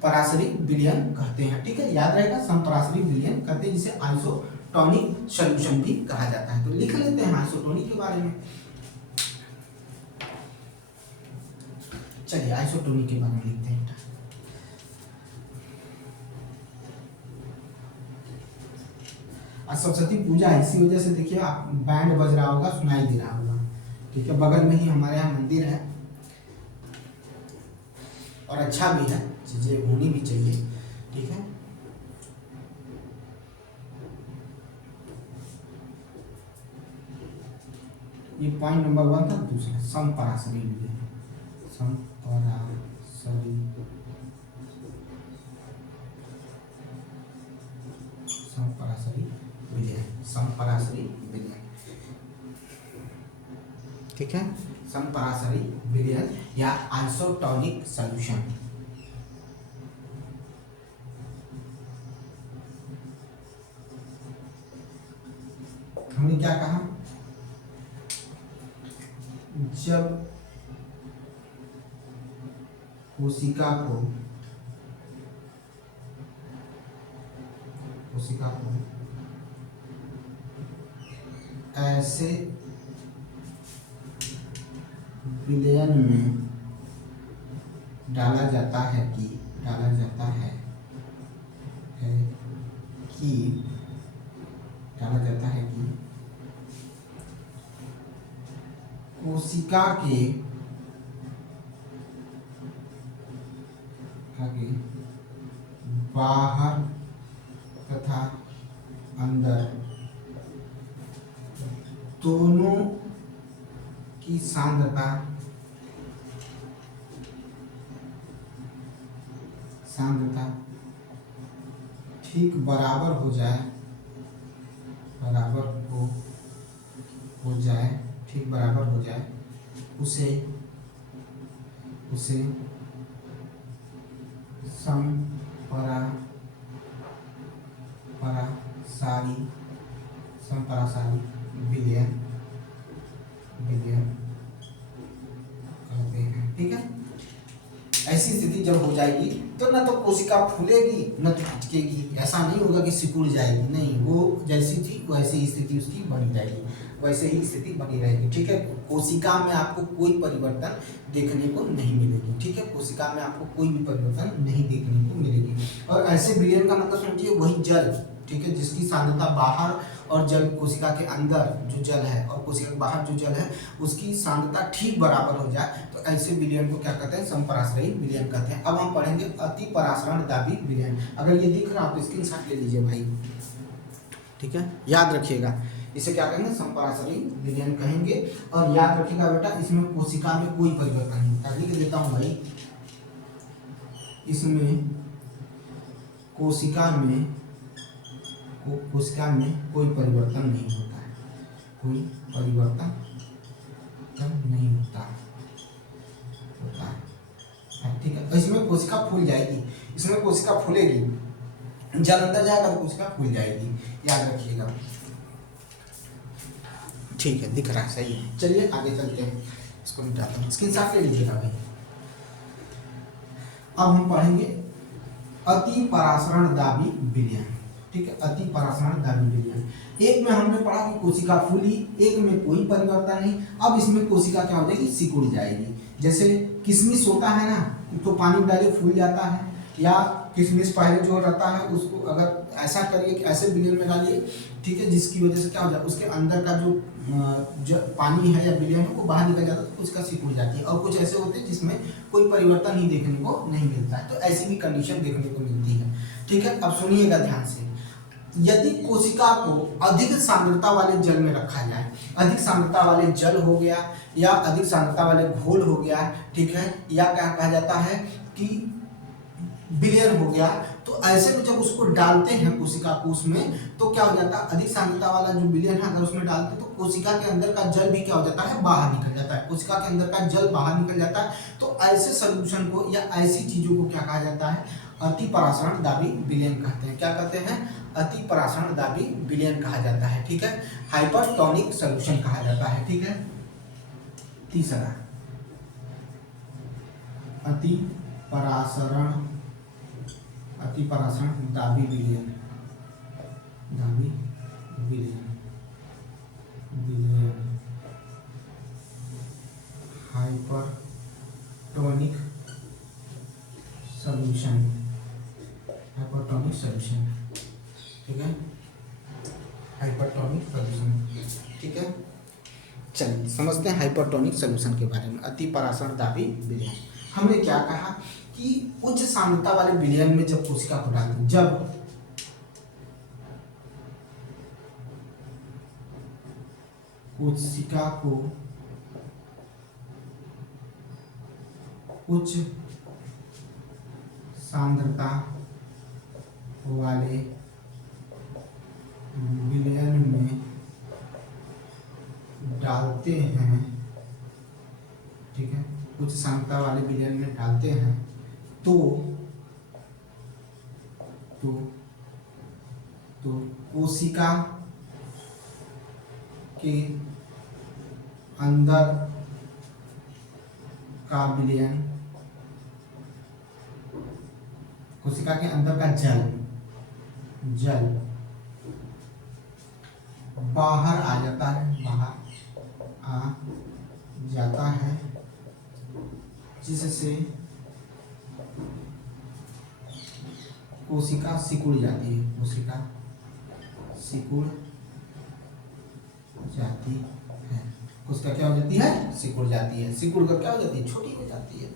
पराशरी विलयन कहते हैं। ठीक है, याद रहेगा, समपराशरी विलयन कहते हैं, जिसे आइसोटोनिक सॉल्यूशन भी कहा जाता है। तो लिख लेते हैं आइसोटोनिक के बारे में। चलिए आइसोटोनिक के बारे में लिखते हैं। आज सरस्वती पूजा है, इसी वजह से देखिए आप बैंड बज रहा होगा, सुनाई दे रहा होगा। ठीक है, बगल में ही हमारे यहाँ मंदिर है और अच्छा भी है, चीजें होनी भी चाहिए। ठीक है, ये पॉइंट नंबर 1 था। दूसरा समपराशरी विलयन, समपराशरी समपराशरी विलयन, समपराशरी विलयन। ठीक है, समपराशरी विलयन या आइसोटोनिक सॉल्यूशन। हमने क्या कहा, जब कोशिका को ऐसे विलयन में डाला जाता है कि कोशिका के बाहर तथा अंदर दोनों की सांद्रता ठीक बराबर हो जाए, ठीक बराबर हो जाए, उसे समपराशरी विलयन कहते हैं। ठीक है, ऐसी स्थिति जब हो जाएगी तो न तो कोशिका फूलेगी न तो खिंचकेगी। ऐसा नहीं होगा कि सिकुड़ जाएगी, नहीं, वो जैसी थी वैसे ही स्थिति उसकी बनी जाएगी, वैसे ही स्थिति बनी रहेगी। ठीक है, कोशिका में आपको कोई परिवर्तन देखने को नहीं मिलेगी। ठीक है, कोशिका में आपको कोई भी परिवर्तन नहीं देखने को मिलेगी। और ऐसे विलयन का मतलब समझिए वही जल, ठीक है, जिसकी सांद्रता बाहर और जल कोशिका के अंदर जो जल है और कोशिका के बाहर जो जल है उसकी सांद्रता ठीक बराबर हो जाए, तो ऐसे विलयन को क्या कहते हैं? समपराशरी विलयन कहते हैं। अब हम पढ़ेंगे अति पराशरण दाबी विलयन। अगर ये दिख रहा तो स्क्रीनशॉट ले लीजिए भाई। ठीक है, याद रखिएगा, इसे क्या कहेंगे? समपराशरी विलयन कहेंगे। और याद रखिएगा बेटा, इसमें कोशिका में कोई परिवर्तन नहीं होता। लिख देता हूं भाई, इसमें कोशिका में कोई परिवर्तन नहीं होता है, कोई परिवर्तन नहीं होता है। ठीक है, इसमें कोशिका फूल जाएगी, इसमें कोशिका फूलेगी, जल अंदर जाएगा तो कोशिका फूल जाएगी, याद रखिएगा। ठीक है, दिख रहा है, सही है। चलिए आगे चलते हैं, इसको मिटाते हैं, स्क्रीनशॉट ले लीजिएगा भाई। अब हम पढ़ेंगे अति परासरण दाबी विलयन। ठीक है, अति परासरण दाबी विलयन। एक में हमने पढ़ा कि कोशिका फूली, एक में कोई परिवर्तन नहीं। अब इसमें कोशिका क्या हो जाएगी, सिकुड़ जाएगी। जैसे किशमिश होता है ना, तो पानी डालिए फूल जाता है, या किशमिश पहले जो रहता है उसको अगर ऐसा करिए कि ऐसे विलयन में डालिए, ठीक है, जिसकी वजह से क्या हो जाए, उसके अंदर का जो पानी है या विलयन है वो बाहर निकल जाता है, तो उसका सिकुड़ जाती है। और कुछ ऐसे होते हैं जिसमें कोई परिवर्तन ही देखने को नहीं मिलता है, तो ऐसी भी कंडीशन देखने को मिलती है। ठीक है, अब सुनिएगा ध्यान से। यदि कोशिका को अधिक सांद्रता वाले जल में रखा जाए, अधिक सांद्रता वाले जल हो गया या अधिक सांद्रता वाले घोल हो गया, ठीक है, या क्या कहा जाता है कि विलयन हो गया, तो ऐसे में जब उसको डालते हैं कोशिका को उसमें, तो क्या हो जाता है, अधिक सांद्रता वाला जो विलयन है अगर उसमें डालते हैं तो कोशिका के अंदर का जल भी क्या हो जाता है, बाहर निकल जाता है। कोशिका के अंदर का जल बाहर निकल जाता है। तो ऐसे सोल्यूशन को या ऐसी चीजों को क्या कहा जाता है, अति परासरण दाबी विलयन कहते हैं। क्या कहते हैं, अति परासरण दाबी विलयन कहा जाता है। ठीक है, हाइपरटोनिक सॉल्यूशन कहा जाता है। ठीक है, तीसरा अति परासरण दाबी विलयन, हाइपरटोनिक सॉल्यूशन, ठीक है, हाइपरटोनिक सॉल्यूशन। ठीक है, चलिए समझते हैं हाइपरटोनिक सॉल्यूशन के बारे में। अति परासरण दाबी विलयन, हमने क्या कहा कि उच्च सांद्रता वाले विलयन में जब कोशिका को डालते हैं, जब कोशिका को उच्च सांद्रता वाले विलयन में डालते हैं, ठीक है, उच्च सांद्रता वाले विलयन में डालते हैं, तो कोशिका के अंदर का विलयन, कोशिका के अंदर का जल बाहर आ जाता है, जिससे कोशिका सिकुड़ जाती है, कोशिका क्या हो जाती है, सिकुड़ जाती है, सिकुड़ कर क्या हो जाती है, छोटी हो जाती है।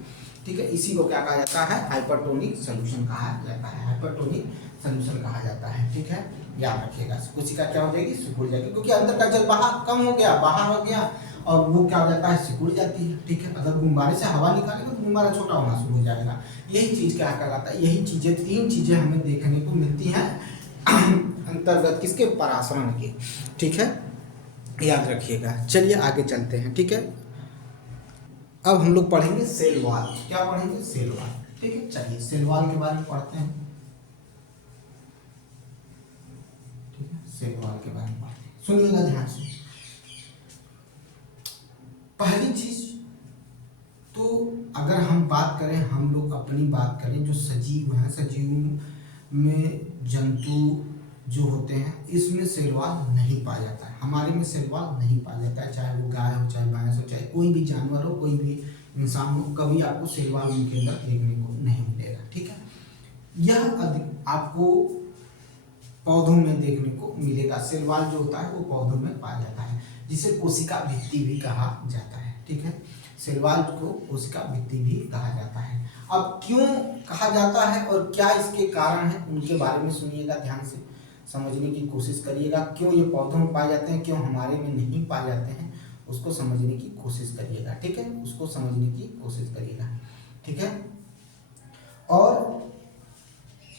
ठीक है, इसी को क्या कहा जाता है, हाइपरटोनिक सॉल्यूशन कहा जाता है, हाइपरटोनिक सॉल्यूशन कहा जाता है। ठीक है, याद रखिएगा, कोशिका क्या हो जाएगी, सिकुड़ जाएगी, क्योंकि अंदर का जल बाहर कम हो गया, बाहर हो गया, और वो क्या हो जाता है, सिकुड़ जाती है। ठीक है, अगर गुब्बारे से हवा निकालेगा तो गुब्बारा छोटा होना शुरू हो जाएगा। यही चीज क्या कहलाता है, यही चीजें, तीन चीजें हमें देखने को मिलती हैं अंतर्गत किसके, परासरण के। ठीक है, याद रखिएगा। चलिए आगे चलते हैं। ठीक है, अब हम लोग पढ़ेंगे सेल वॉल। क्या पढ़ेंगे, सेल वॉल। ठीक है, चलिए सेल वॉल के बारे में पढ़ते हैं। ठीक है, सेल वॉल के बारे में पढ़ते हैं, सुनिएगा ध्यान से। पहली चीज तो अगर हम बात करें, हम लोग अपनी बात करें, जो सजीव हैं, सजीव में जंतु जो होते हैं, इसमें सेल वॉल नहीं पाया जाता है। हमारे में सेल वॉल नहीं पाया जाता है, चाहे वो गाय हो, चाहे भैंस हो, चाहे कोई भी जानवर हो, कोई भी इंसान हो, कभी आपको सेल वॉल उनके अंदर देखने को नहीं मिलेगा। ठीक है, यह आपको पौधों में देखने को मिलेगा। सेल वॉल जो होता है वो पौधों में पाया जाता है, जिसे कोशिका भित्ति भी कहा जाता है। ठीक है, सेल वॉल को कोशिका भित्ति भी कहा जाता है। अब क्यों कहा जाता है और क्या इसके कारण है, उनके बारे में सुनिएगा ध्यान से, समझने की कोशिश करिएगा। क्यों ये पौधों में पाए जाते हैं, क्यों हमारे में नहीं पाए जाते हैं, उसको समझने की कोशिश करिएगा। ठीक है, उसको समझने की कोशिश करिएगा। ठीक है, और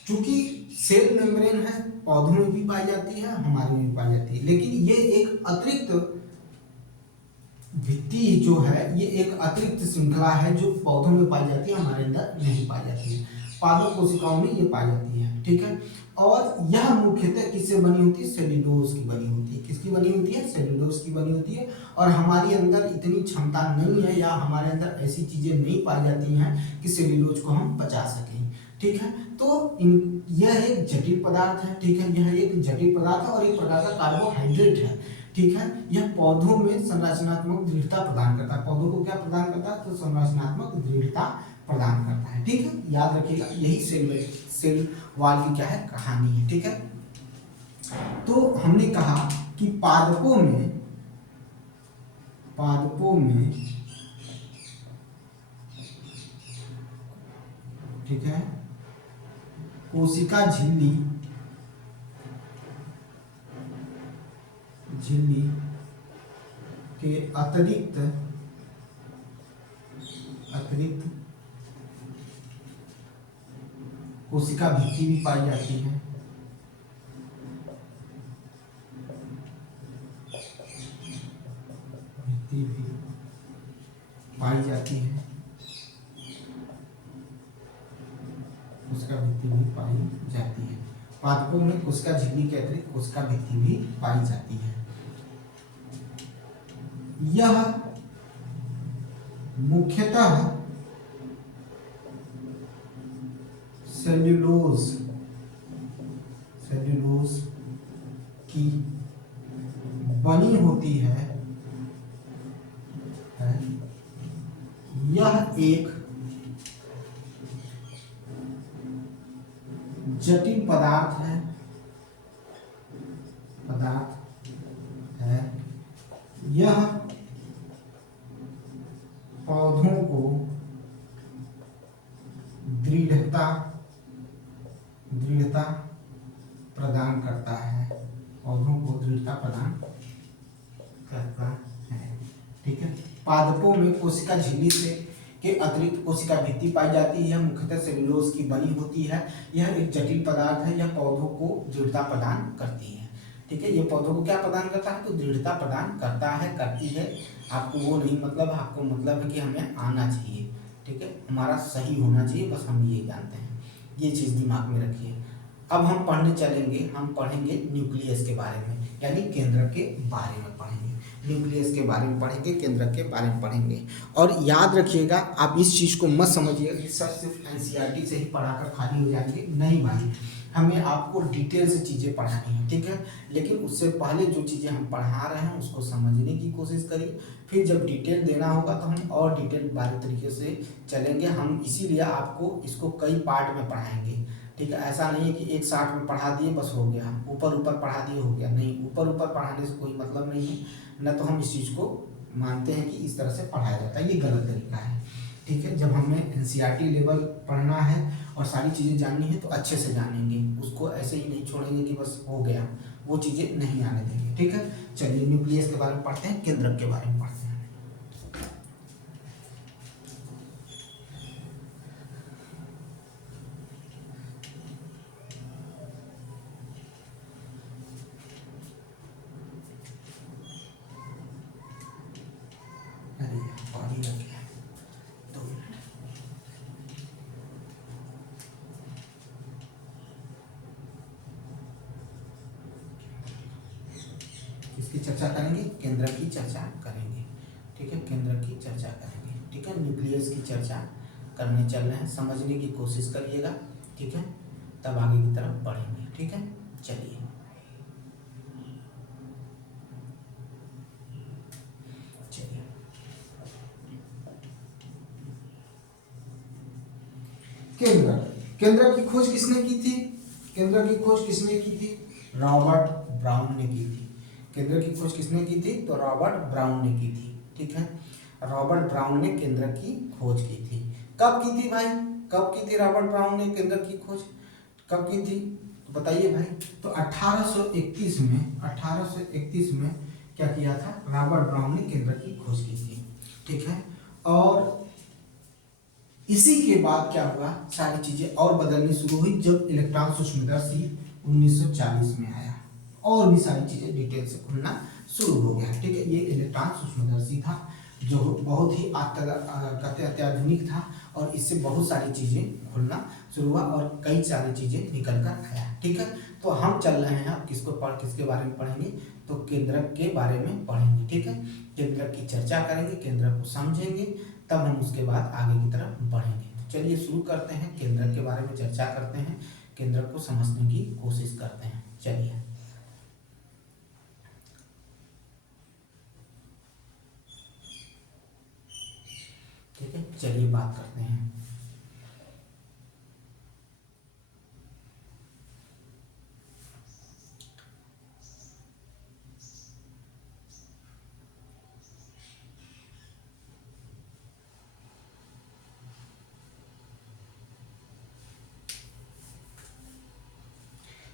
चूंकि सेल मेम्ब्रेन है, पौधों में भी पाई जाती है, हमारे में भी पाई जाती है, लेकिन ये एक अतिरिक्त भित्ति जो है ये एक अतिरिक्त श्रृंखला है जो पौधों में पाई जाती है, हमारे अंदर नहीं पाई जाती है। पादप कोशिकाओं में ये पाई जाती है, ठीक है। और यह मुख्यतः किससे बनी होती है? सेल्यूलोज की बनी होती है। किसकी बनी होती है? सेल्यूलोज की बनी होती है। और हमारे अंदर इतनी क्षमता नहीं है या हमारे अंदर ऐसी चीजें नहीं पाई जाती हैं कि सेल्यूलोज को हम पचा सकें, ठीक है। तो यह एक जटिल पदार्थ है, ठीक है। यह एक जटिल पदार्थ है और एक प्रकार का कार्बोहाइड्रेट है, ठीक है। यह पौधों में संरचनात्मक दृढ़ता प्रदान करता है। पौधों को क्या प्रदान करता है? तो संरचनात्मक दृढ़ता प्रदान करता है, ठीक है। याद रखिएगा, यही सेल वॉल की क्या है? कहानी है, ठीक है। तो हमने कहा कि पादपों में ठीक है कोशिका झिल्ली के अतिरिक्त कोशिका भित्ति भी पाई जाती है। भित्ति भी पाई जाती है, कोशिका भित्ति भी पाई जाती है। पादपों में कोशिका झिल्ली के अतिरिक्त कोशिका भित्ति भी पाई जाती है। यह मुख्यतः सेल्यूलोज की बनी होती है। यह एक जटिल पदार्थ है यह पौधों को दृढ़ता प्रदान करता है। पौधों को दृढ़ता प्रदान करता है, ठीक है। पादपों में कोशिका झिल्ली से के अतिरिक्त कोशिका भित्ति पाई जाती है। यह मुख्यतः सेल्यूलोज की बनी होती है। यह एक जटिल पदार्थ है। यह पौधों को दृढ़ता प्रदान करती है, ठीक है। ये पौधों को क्या प्रदान करता है? तो दृढ़ता प्रदान करता है, करती है। आपको वो नहीं मतलब, आपको मतलब है कि हमें आना चाहिए, ठीक है, हमारा सही होना चाहिए, बस हम ये जानते हैं। ये चीज़ दिमाग में रखिए। अब हम पढ़ने चलेंगे, हम पढ़ेंगे न्यूक्लियस के बारे में, यानी केंद्रक के बारे में पढ़ेंगे। न्यूक्लियस के बारे में पढ़ेंगे, केंद्रक के बारे में पढ़ेंगे। और याद रखिएगा, आप इस चीज़ को मत समझिएगा कि सर सिर्फ एनसीईआरटी से ही पढ़ाकर खाली हो जाएंगे। नहीं भाई, हमें आपको डिटेल से चीज़ें पढ़ानी है, ठीक है। लेकिन उससे पहले जो चीज़ें हम पढ़ा रहे हैं उसको समझने की कोशिश करिए। फिर जब डिटेल देना होगा तो हम और डिटेल बारी तरीके से चलेंगे। हम इसीलिए आपको इसको कई पार्ट में पढ़ाएंगे, ठीक है। ऐसा नहीं है कि एक साथ में पढ़ा दिए बस हो गया, ऊपर पढ़ा दिए हो गया। नहीं, ऊपर पढ़ाने से कोई मतलब नहीं है। न तो हम इस चीज़ को मानते हैं कि इस तरह से पढ़ाया जाता है, ये गलत तरीका है, ठीक है। जब हमें एनसीईआरटी लेवल पढ़ना है और सारी चीज़ें जाननी है तो अच्छे से जानेंगे, उसको ऐसे ही नहीं छोड़ेंगे कि बस हो गया, वो चीज़ें नहीं आने देंगे, ठीक है। चलिए न्यूक्लियस के बारे में पढ़ते हैं, केंद्रक के बारे में पढ़ते हैं। इसकी चर्चा करेंगे, केंद्र की चर्चा करेंगे, ठीक है। केंद्र की चर्चा करेंगे, ठीक है। न्यूक्लियस की चर्चा करने चल रहे हैं, समझने की कोशिश करिएगा, ठीक है, तब आगे की तरफ बढ़ेंगे, ठीक है। चलिए केंद्र की खोज किसने की थी? केंद्र की खोज किसने की थी? रॉबर्ट ब्राउन ने की थी। केंद्र की खोज किसने की थी? तो रॉबर्ट ब्राउन ने की थी, ठीक है। रॉबर्ट ब्राउन ने केंद्र की खोज की थी। कब की थी भाई? कब की थी रॉबर्ट ब्राउन ने केंद्र की खोज? कब की थी तो बताइए भाई। तो 1831 में क्या किया था? रॉबर्ट ब्राउन ने केंद्र की खोज की थी, ठीक है। और इसी के बाद क्या हुआ, सारी चीजें और बदलनी शुरू हुई जब इलेक्ट्रॉन सूक्ष्मदर्शी 1940 में आया, और भी सारी चीजें डिटेल से खुलना शुरू हो गया। ठीक है, ये इलेक्ट्रॉन सूक्ष्मदर्शी था जो बहुत ही अत्याधुनिक था और इससे बहुत सारी चीज़ें खुलना शुरू हुआ और कई सारी चीज़ें निकल कर आया। ठीक है, तो हम चल रहे हैं अब किसके बारे में पढ़ेंगे, तो केंद्रक के बारे में पढ़ेंगे। ठीक है, केंद्रक की चर्चा करेंगे, केंद्रक को समझेंगे, तब हम उसके बाद आगे की तरफ बढ़ेंगे। तो चलिए शुरू करते हैं, केंद्रक के बारे में चर्चा करते हैं, केंद्रक को समझने की कोशिश करते हैं। चलिए, ठीक है, चलिए बात करते हैं।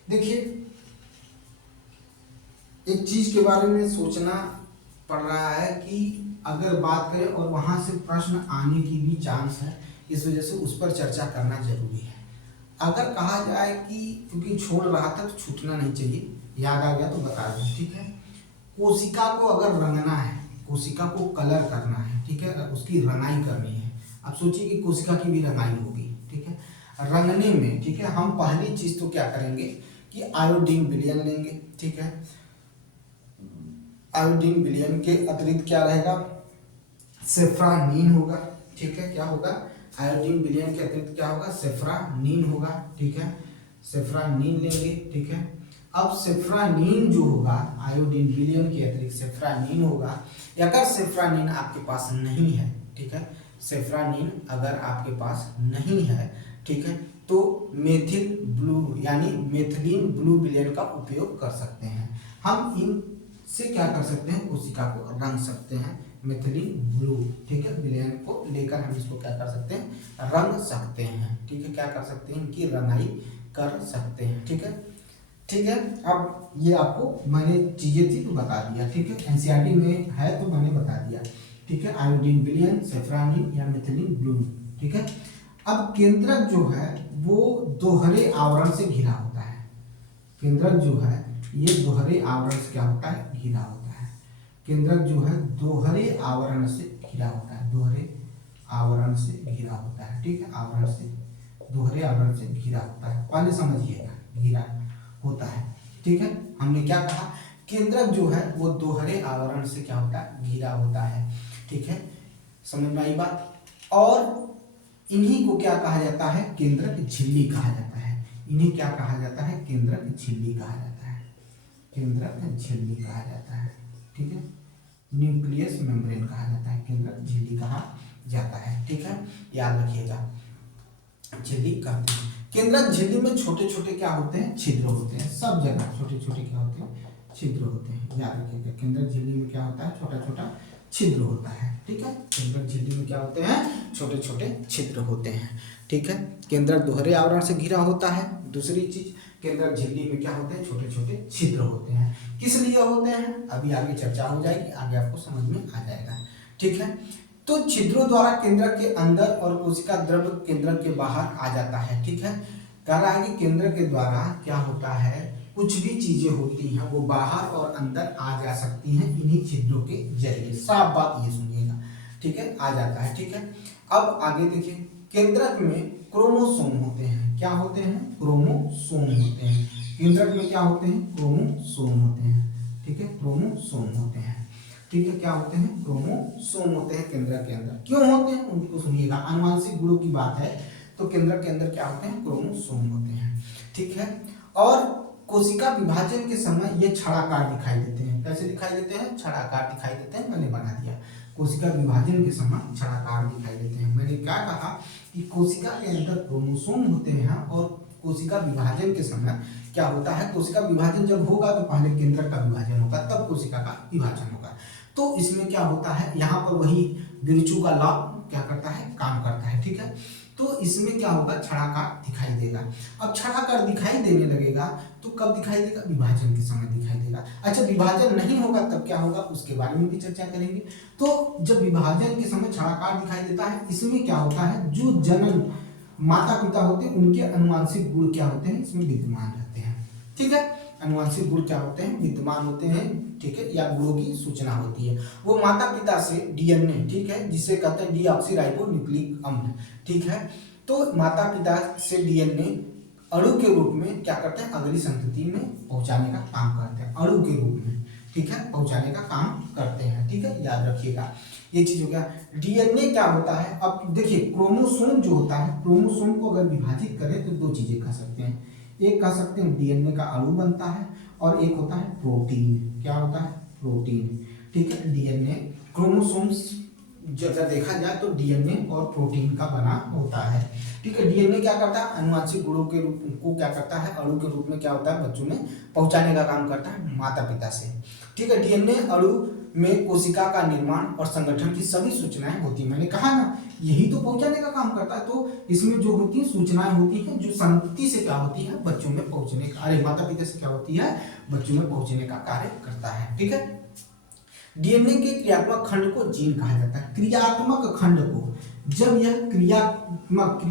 देखिए, एक चीज के बारे में सोचना पड़ रहा है कि अगर बात करें और वहां से प्रश्न आने की भी चांस है, इस वजह से उस पर चर्चा करना जरूरी है। अगर कहा जाए कि क्योंकि छोड़ रहा था तो छूटना नहीं चाहिए, याद आ गया तो बता दें। ठीक है, कोशिका को अगर रंगना है, कोशिका को कलर करना है, ठीक है, उसकी रंगाई करनी है। अब सोचिए कि कोशिका की भी रंगाई होगी। ठीक है, रंगने में, ठीक है, हम पहली चीज तो क्या करेंगे कि आयोडीन विलयन लेंगे। ठीक है, आयोडीन विलयन के अतिरिक्त क्या रहेगा, सेफ्रानीन होगा। ठीक है, क्या होगा, आयोडीन विलयन के अतिरिक्त क्या होगा, सेफ्रानीन होगा। ठीक है, सेफ्रानीन लेंगे। ठीक है, अब सेफ्रानीन जो होगा, आयोडीन विलयन के अतिरिक्त सेफ्रानीन होगा। अगर सेफ्रानीन आपके पास नहीं है, ठीक है, सेफ्रानीन अगर आपके पास नहीं है, ठीक है, तो मेथिल ब्लू यानी मेथिलीन ब्लू विलयन का उपयोग कर सकते हैं। हम इनसे क्या कर सकते हैं, कोशिका को रंग सकते हैं, मेथिलीन ब्लू, ठीक है, विलयन को लेकर हम इसको क्या कर सकते हैं, रंग सकते हैं। ठीक है, क्या कर सकते हैं, इनकी रंगाई कर सकते हैं। ठीक है, ठीक है, अब ये आपको मैंने चीजें थी तो बता दिया। ठीक है, एनसीईआरटी में है तो मैंने बता दिया। ठीक है, आयोडीन विलयन, सेफ्रानीन या मेथिलीन ब्लू। ठीक है, अब केंद्रक जो है वो दोहरे आवरण से घिरा होता है। केंद्रक जो है ये दोहरे आवरण से क्या होता है, घिरा होता है। केंद्रक जो है दोहरे आवरण से घिरा होता है, दोहरे आवरण से घिरा होता है। ठीक है, आवरण से, दोहरे आवरण से घिरा होता है, पहले समझिएगा, घिरा होता है। ठीक है, हमने क्या कहा, केंद्रक जो है वो दोहरे आवरण से क्या होता है, घिरा होता है। ठीक है, समझ में आई बात। और इन्हीं को क्या कहा जाता है, केंद्रक झिल्ली कहा जाता है। इन्हें क्या कहा जाता है, केंद्रक झिल्ली कहा जाता है, केंद्रक झिल्ली कहा जाता है। ठीक है, न्यूक्लियस मेम्ब्रेन कहा जाता है, केंद्रक झिल्ली कहा जाता है। ठीक है, याद रखिएगा, झिल्ली कहते हैं। केंद्रक झिल्ली में छोटे छोटे क्या होते हैं, छिद्र होते हैं। सब जगह छोटे छोटे क्या होते हैं, छिद्र होते हैं। याद रखिएगा, केंद्रक झिल्ली में क्या होता है, छोटा छोटा छिद्र होता है। ठीक है, केंद्रक झिल्ली में क्या होते हैं, छोटे छोटे छिद्र होते हैं। ठीक है, केंद्रक दोहरे आवरण से घिरा होता है। दूसरी चीज, केंद्रक झिल्ली में क्या होते हैं, छोटे छोटे छिद्र होते हैं। किस लिए होते हैं, अभी आगे चर्चा हो जाएगी, आगे आपको समझ में आ जाएगा। ठीक है, तो छिद्रों द्वारा केंद्रक के अंदर और कोशिका द्रव्य केंद्रक के बाहर आ जाता है। ठीक है, कह रहा है कि केंद्रक के द्वारा क्या होता है, कुछ भी चीजें होती हैं वो बाहर और अंदर आ जा सकती हैं इन्हीं छिद्रों के जरिए। साफ बात ये सुनिएगा। ठीक है, आ जाता है। ठीक है, अब आगे देखिए, केंद्रक में क्रोमोसोम होते हैं। क्या होते हैं, क्रोमोसोम होते हैं। केंद्रक में क्या होते हैं, क्रोमोसोम होते हैं। ठीक है, क्रोमोसोम होते हैं। ठीक है, क्या होते हैं, क्रोमोसोम होते हैं केंद्रक के अंदर। क्यों होते हैं उनको सुनिएगा, अनुवांशिक गुणों की बात है तो केंद्रक के अंदर क्या होते हैं, क्रोमोसोम होते हैं। ठीक है, और कोशिका विभाजन के समय ये छड़ाकार दिखाई देते हैं। कैसे दिखाई देते हैं, छड़ाकार दिखाई देते हैं, मैंने बना दिया। कोशिका विभाजन के समय छड़ाकार दिखाई देते हैं। मैंने क्या कहा कि कोशिका के अंदर क्रोमोसोम होते हैं और कोशिका विभाजन के समय क्या होता है, कोशिका विभाजन जब होगा तो पहले केंद्रक का विभाजन होगा, तब कोशिका का विभाजन होगा। तो इसमें क्या होता है, यहाँ पर वही बिरचू का लॉ क्या करता है, काम करता है। ठीक है, तो इसमें क्या होगा, छड़ाकार दिखाई देगा। अब छड़ाकार दिखाई देने लगेगा तो कब दिखाई देगा, विभाजन के समय दिखाई देगा। अच्छा, विभाजन नहीं होगा तब क्या होगा, उसके बारे में भी चर्चा करेंगे। तो जब विभाजन के समय छड़ाकार दिखाई देता है, इसमें क्या होता है, जो जनन माता पिता होते हैं उनके अनुवांशिक गुण क्या होते हैं, इसमें विद्यमान रहते हैं। ठीक है, अनुवांशिक गुण क्या होते हैं, विद्यमान होते हैं, ठीक है, या गुणों की सूचना होती है। वो माता पिता से डीएनए, ठीक है, जिसे कहते हैं डीऑक्सीराइबोन्यूक्लिक अम्ल, ठीक है। तो माता पिता से डीएनए अणु के रूप में क्या करते हैं, अगली संतति में पहुंचाने का काम करते हैं, अणु के रूप में, ठीक है, पहुंचाने का काम करते हैं, ठीक है, याद रखिएगा ये चीज हो गया। डीएनए क्या होता है, अब देखिए क्रोमोसोम जो होता है, क्रोमोसोम को अगर विभाजित करें तो दो चीजें कह सकते हैं, एक कह सकते हैं डीएनए का अणु बनता है और एक होता है प्रोटीन, क्या होता है, प्रोटीन, ठीक है। डीएनए क्रोमोसोम्स अगर देखा जाए तो डीएनए और प्रोटीन का बना होता है, ठीक है। डीएनए क्या करता है, अनुवांशिक गुणों के रूप को क्या करता है, अणु के रूप में क्या होता है, बच्चों में पहुंचाने का काम करता है माता पिता से, ठीक है। डीएनए अणु में कोशिका का निर्माण और संगठन की सभी सूचनाएं होती है, मैंने कहा ना यही तो पहुंचाने का काम करता है। तो इसमें जो होती है सूचनाएं होती हैं जो संतति से क्या होती है, बच्चों में पहुंचने का, अरे माता पिता से क्या होती है, बच्चों में पहुंचने का कार्य करता है, ठीक है। डीएनए के क्रियात्मक खंड को जीन कहा जाता है, क्रियात्मक खंड को, जब यह क्रियात्मक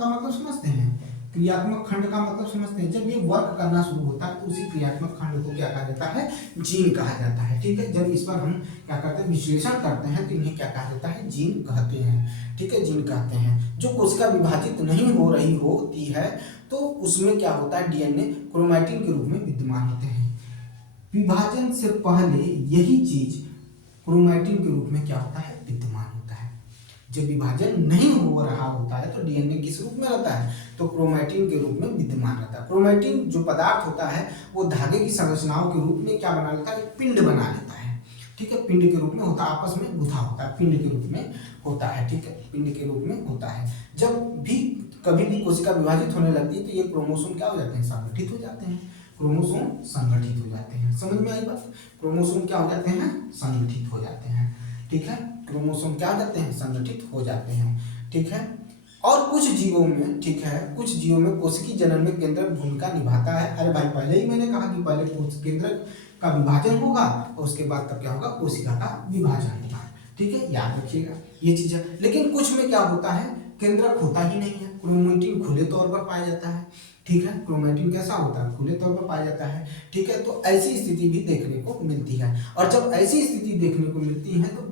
का मतलब समझते हैं, क्रियात्मक खंड का मतलब समझते हैं, जब ये वर्क करना शुरू होता है तो उसी क्रियात्मक खंड को क्या कहा जाता है, जीन कहा जाता है, ठीक है। जब इस पर हम क्या करते हैं, विश्लेषण करते हैं तो इन्हें क्या कहा जाता है, जीन कहते हैं, ठीक है, जीन कहते हैं। जो कोशिका विभाजित नहीं हो रही होती है तो उसमें क्या होता है, डीएनए क्रोमैटिन के रूप में विद्यमान होते हैं। विभाजन से पहले यही चीज क्रोमैटिन के रूप में क्या होता है, विद्यमान होता है। जब विभाजन नहीं हो रहा होता है तो डीएनए किस रूप में रहता है, तो क्रोमैटिन के रूप में विद्यमान रहता है। क्रोमैटिन जो पदार्थ होता है वो धागे की संरचनाओं के रूप में क्या बना लेता है, एक पिंड बना लेता है, ठीक है, पिंड के रूप में होता है, आपस में गुथा होता है, पिंड के रूप में होता है, ठीक है, पिंड के रूप में होता है। जब भी कभी भी कोशिका विभाजित होने लगती है तो ये क्रोमोसोम क्या हो जाते हैं, संगठित हो जाते हैं, क्रोमोसोम संगठित हो जाते हैं, समझ में आई बात, क्रोमोसोम क्या हो जाते हैं, संगठित हो जाते हैं, ठीक है, क्रोमोसोम क्या हो जाते हैं, संगठित हो जाते हैं, ठीक है। और कुछ जीवों में, ठीक है, कुछ जीवों में कोशिकी जनन में केंद्रक भूमिका निभाता है। अरे भाई पहले ही मैंने कहा कि पहले केंद्रक का विभाजन होगा और उसके बाद तब क्या होगा, कोशिका का विभाजन होगा, ठीक है, याद रखिएगा ये चीजें। लेकिन कुछ में क्या होता है, केंद्रक होता ही नहीं है, क्रोमैटिन खुले तौर पर पाया जाता है, ठीक है, क्रोमैटिन कैसा होता है, खुले तौर पर पाया जाता है, ठीक है। तो ऐसी स्थिति भी देखने को मिलती है, और जब ऐसी स्थिति देखने को मिलती है तो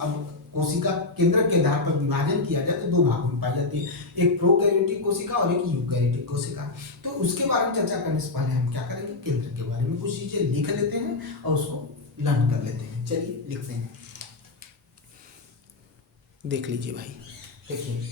अब कोशिका केंद्रक के आधार पर विभाजन किया जाए तो दो भाग में पाई जाती है, एक प्रोकैरियोटिक कोशिका और एक यूकैरियोटिक कोशिका। तो उसके बारे में चर्चा करने से पहले हम क्या करेंगे, केंद्रक के बारे में कुछ चीजें लिख लेते हैं और उसको लर्न कर लेते हैं। चलिए लिखते हैं, देख लीजिए भाई, देखिए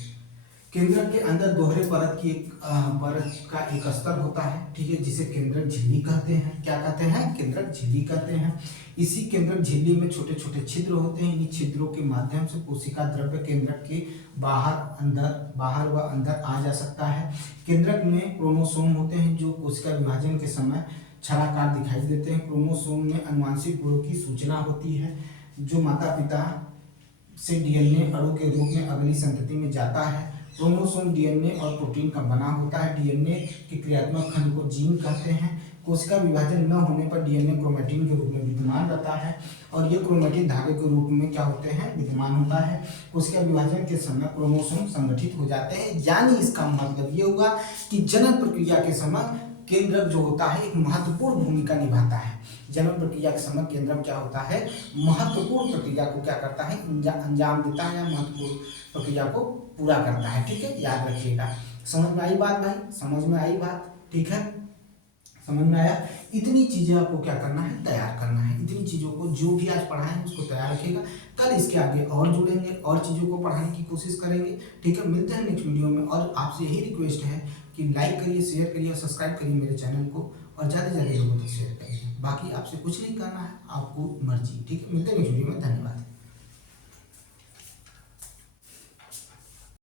केंद्रक के अंदर दोहरे परत की परत का एक स्तर होता है, ठीक है, जिसे केंद्रक झिल्ली कहते हैं। क्या कहते हैं, केंद्रक झिल्ली कहते हैं। इसी केंद्रक झिल्ली में छोटे छोटे छिद्र होते हैं, इन छिद्रों के माध्यम से कोशिका द्रव्य केंद्रक के बाहर व अंदर आ जा सकता है। केंद्रक में क्रोमोसोम होते हैं जो कोशिका विभाजन के समय छलाकार दिखाई देते हैं। क्रोमोसोम में अनुवांशिक गुणों की सूचना होती है जो माता पिता से डीएनए अणु के रूप में अगली संतति में जाता है। क्रोमोसोम डीएनए और प्रोटीन का बना होता है। डीएनए के क्रियात्मक खंड को जीन कहते हैं। कोशिका विभाजन न होने पर डीएनए क्रोमैटिन के रूप में विद्यमान रहता है और ये क्रोमैटिन धागे के रूप में क्या होते हैं, विद्यमान होता है। कोशिका विभाजन के समय क्रोमोसोम संगठित हो जाते हैं, यानी इसका मतलब ये हुआ कि जनन प्रक्रिया के समय केंद्रक जो होता है एक महत्वपूर्ण भूमिका निभाता है। जनन प्रक्रिया के समय केंद्रक क्या होता है, महत्वपूर्ण प्रक्रिया को क्या करता है, अंजाम देता है या महत्वपूर्ण प्रक्रिया को पूरा करता है, ठीक है, याद रखिएगा। समझ में आई बात भाई, समझ में आई बात, ठीक है, समझ में आया। इतनी चीजें आपको क्या करना है, तैयार करना है। इतनी चीजों को जो भी आज पढ़ा है उसको तैयार रखिएगा। कल इसके आगे और जुड़ेंगे और चीजों को पढ़ाने की कोशिश करेंगे, ठीक है। मिलते हैं नेक्स्ट वीडियो में और आपसे यही रिक्वेस्ट है कि लाइक करिए, शेयर करिए और सब्सक्राइब करिए मेरे चैनल को और ज़्यादा से ज़्यादा लोगों तक शेयर करिए। बाकी आपसे कुछ नहीं करना है, आपको मर्जी, ठीक है। मिलते हैं नेक्स्ट वीडियो में, धन्यवाद।